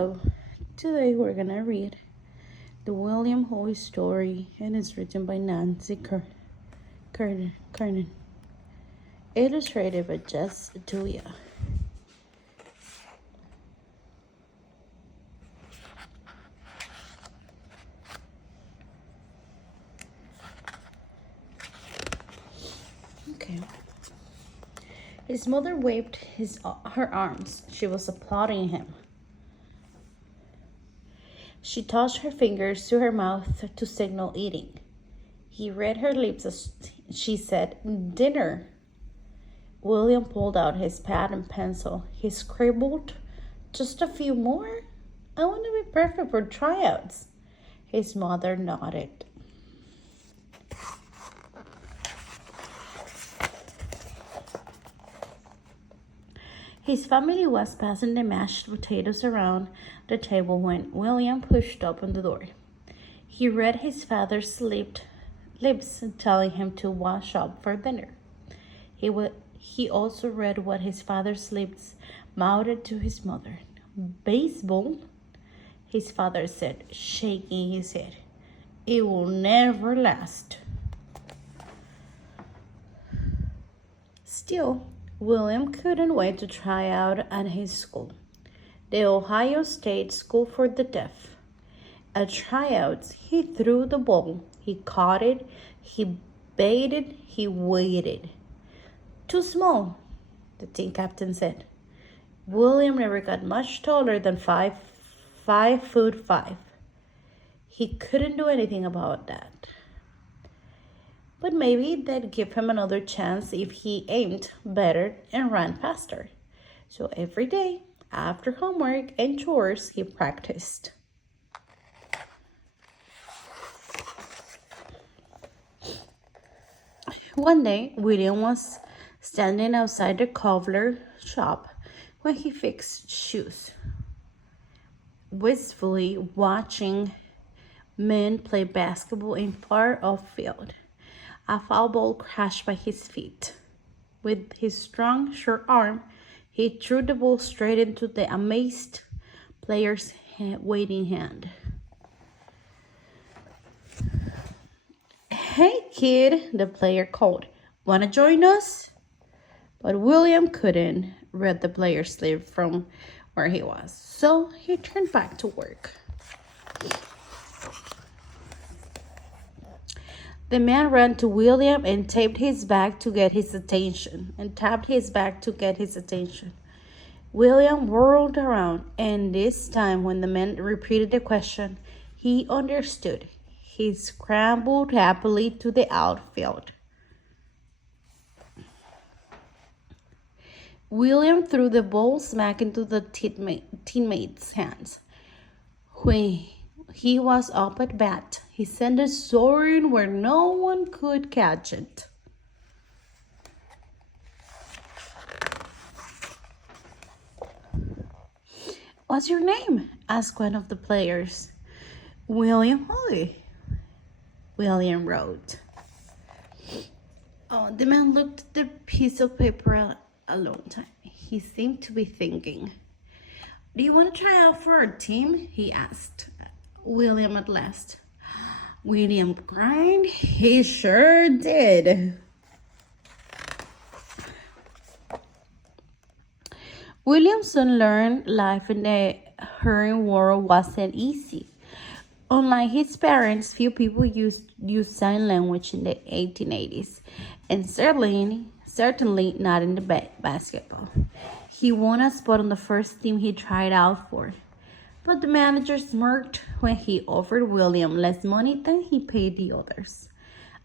So today we're gonna read the William Hoy story, and it's written by Nancy Churnin, illustrated by Jess Tuya. Okay. His mother waved her arms. She was applauding him. She touched her fingers to her mouth to signal eating. He read her lips as she said, "Dinner." William pulled out his pad and pencil. He scribbled, "Just a few more? I want to be perfect for tryouts." His mother nodded. His family was passing the mashed potatoes around the table when William pushed open the door. He read his father's lips telling him to wash up for dinner. He also read what his father's lips mouthed to his mother. "Baseball?" his father said, shaking his head. "It will never last." Still, William couldn't wait to try out at his school, the Ohio State School for the Deaf. At tryouts, he threw the ball, he caught it, he baited, he waited. "Too small," the team captain said. William never got much taller than 5'5". He couldn't do anything about that. But maybe they'd give him another chance if he aimed better and ran faster. So every day, after homework and chores, he practiced. One day, William was standing outside the cobbler shop when he fixed shoes, wistfully watching men play basketball in far-off field. A foul ball crashed by his feet. With his strong, short arm, he threw the ball straight into the amazed player's waiting hand. "Hey, kid," the player called. "Wanna join us?" But William couldn't read the player's lips from where he was, so he turned back to work. The man ran to William and tapped his back to get his attention. William whirled around, and this time when the man repeated the question, he understood. He scrambled happily to the outfield. William threw the ball smack into the teammate's hands. When he was up at bat, he sent it soaring where no one could catch it. "What's your name?" asked one of the players. "William Hoy," William wrote. The man looked at the piece of paper a long time. He seemed to be thinking. "Do you want to try out for our team?" he asked William at last. William grinned. He sure did. William soon learned life in the hurrying world wasn't easy. Unlike his parents, few people used sign language in the 1880s, and certainly not in the basketball. He won a spot on the first team he tried out for. But the manager smirked when he offered William less money than he paid the others.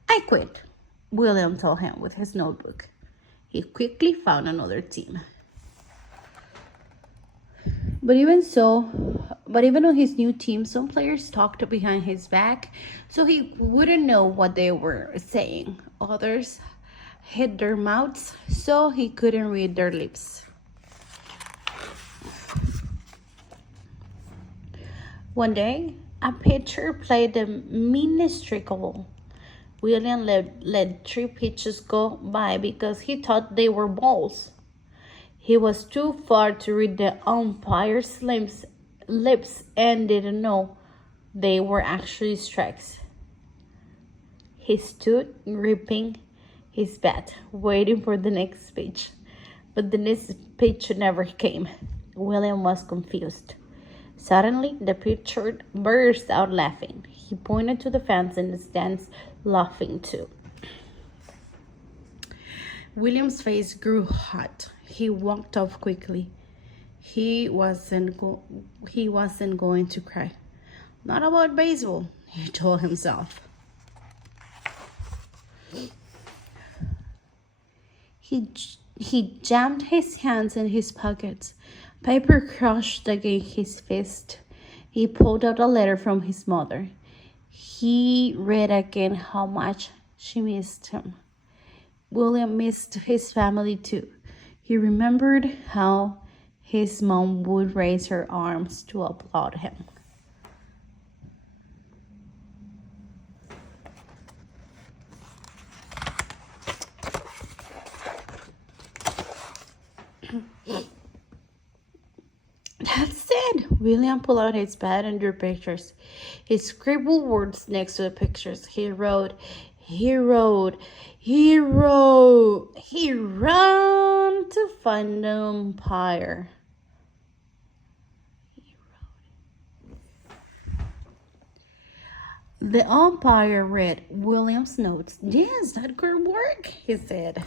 "I quit," William told him with his notebook. He quickly found another team. But even on his new team, some players talked behind his back, so he wouldn't know what they were saying. Others hid their mouths, so he couldn't read their lips. One day, a pitcher played the meanest trick of all. William let 3 pitches go by because he thought they were balls. He was too far to read the umpire's lips and didn't know they were actually strikes. He stood gripping his bat, waiting for the next speech. But the next speech never came. William was confused. Suddenly, the pitcher burst out laughing. He pointed to the fans in the stands, laughing too. William's face grew hot. He walked off quickly. He wasn't going to cry. Not about baseball, he told himself. He jammed his hands in his pockets. Paper crushed against his fist. He pulled out a letter from his mother. He read again how much she missed him. William missed his family too. He remembered how his mom would raise her arms to applaud him. That's it. William pulled out his pad and drew pictures. He scribbled words next to the pictures. He ran to find the umpire. The umpire read William's notes. Yes, that could work, he said.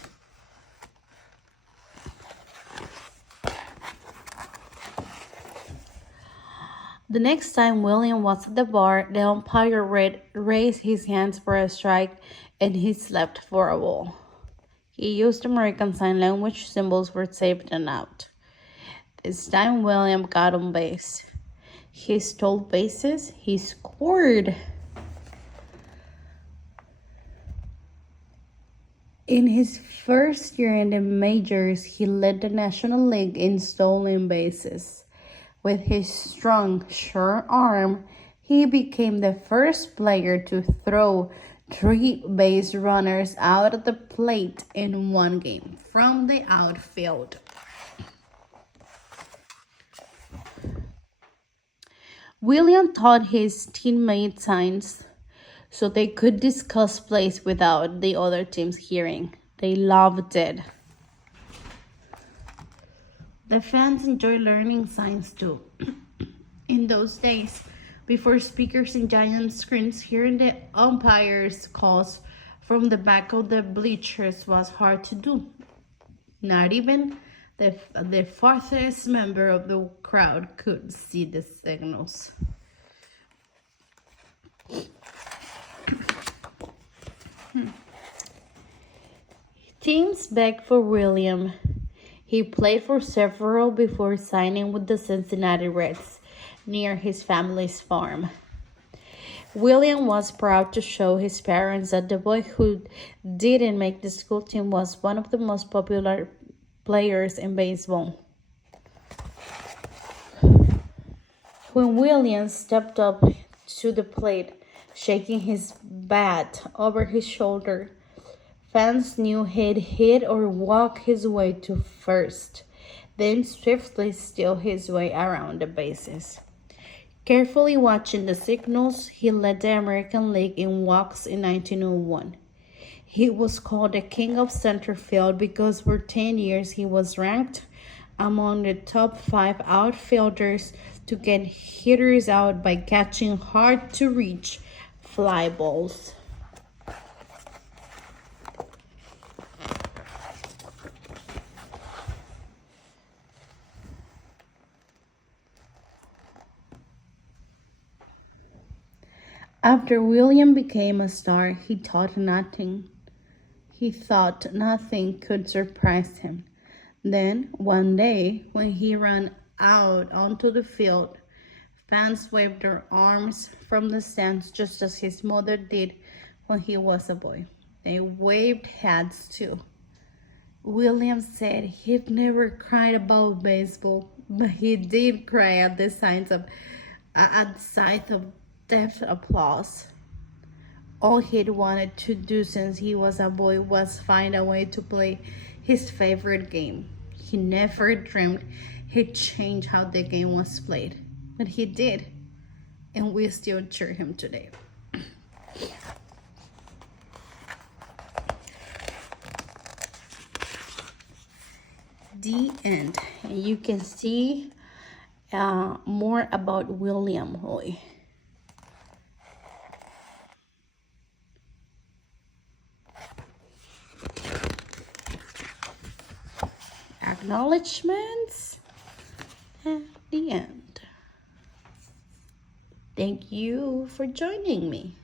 The next time William was at the bar, the umpire raised his hands for a strike and he slapped for a ball. He used American Sign Language symbols for saved and out. This time William got on base. He stole bases. He scored. In his first year in the majors, he led the National League in stolen bases. With his strong, sure arm, he became the first player to throw 3 base runners out of the plate in one game from the outfield. William taught his teammates signs so they could discuss plays without the other teams hearing. They loved it. The fans enjoy learning signs too. In those days, before speakers and giant screens, hearing the umpires' calls from the back of the bleachers was hard to do. Not even the farthest member of the crowd could see the signals. Teams begged for William. He played for several before signing with the Cincinnati Reds near his family's farm. William was proud to show his parents that the boy who didn't make the school team was one of the most popular players in baseball. When William stepped up to the plate, shaking his bat over his shoulder, fans knew he'd hit or walk his way to first, then swiftly steal his way around the bases. Carefully watching the signals, he led the American League in walks in 1901. He was called the King of Center Field because for 10 years he was ranked among the top 5 outfielders to get hitters out by catching hard-to-reach fly balls. After William became a star, he thought nothing could surprise him. Then, one day, when he ran out onto the field, fans waved their arms from the stands just as his mother did when he was a boy. They waved hats too. William said he'd never cried about baseball, but he did cry at the sight of deaf applause. All he'd wanted to do since he was a boy was find a way to play his favorite game. He never dreamed he'd change how the game was played. but he did, and we still cheer him today. The end. And you can see more about William Hoy. Acknowledgements at the end. Thank you for joining me.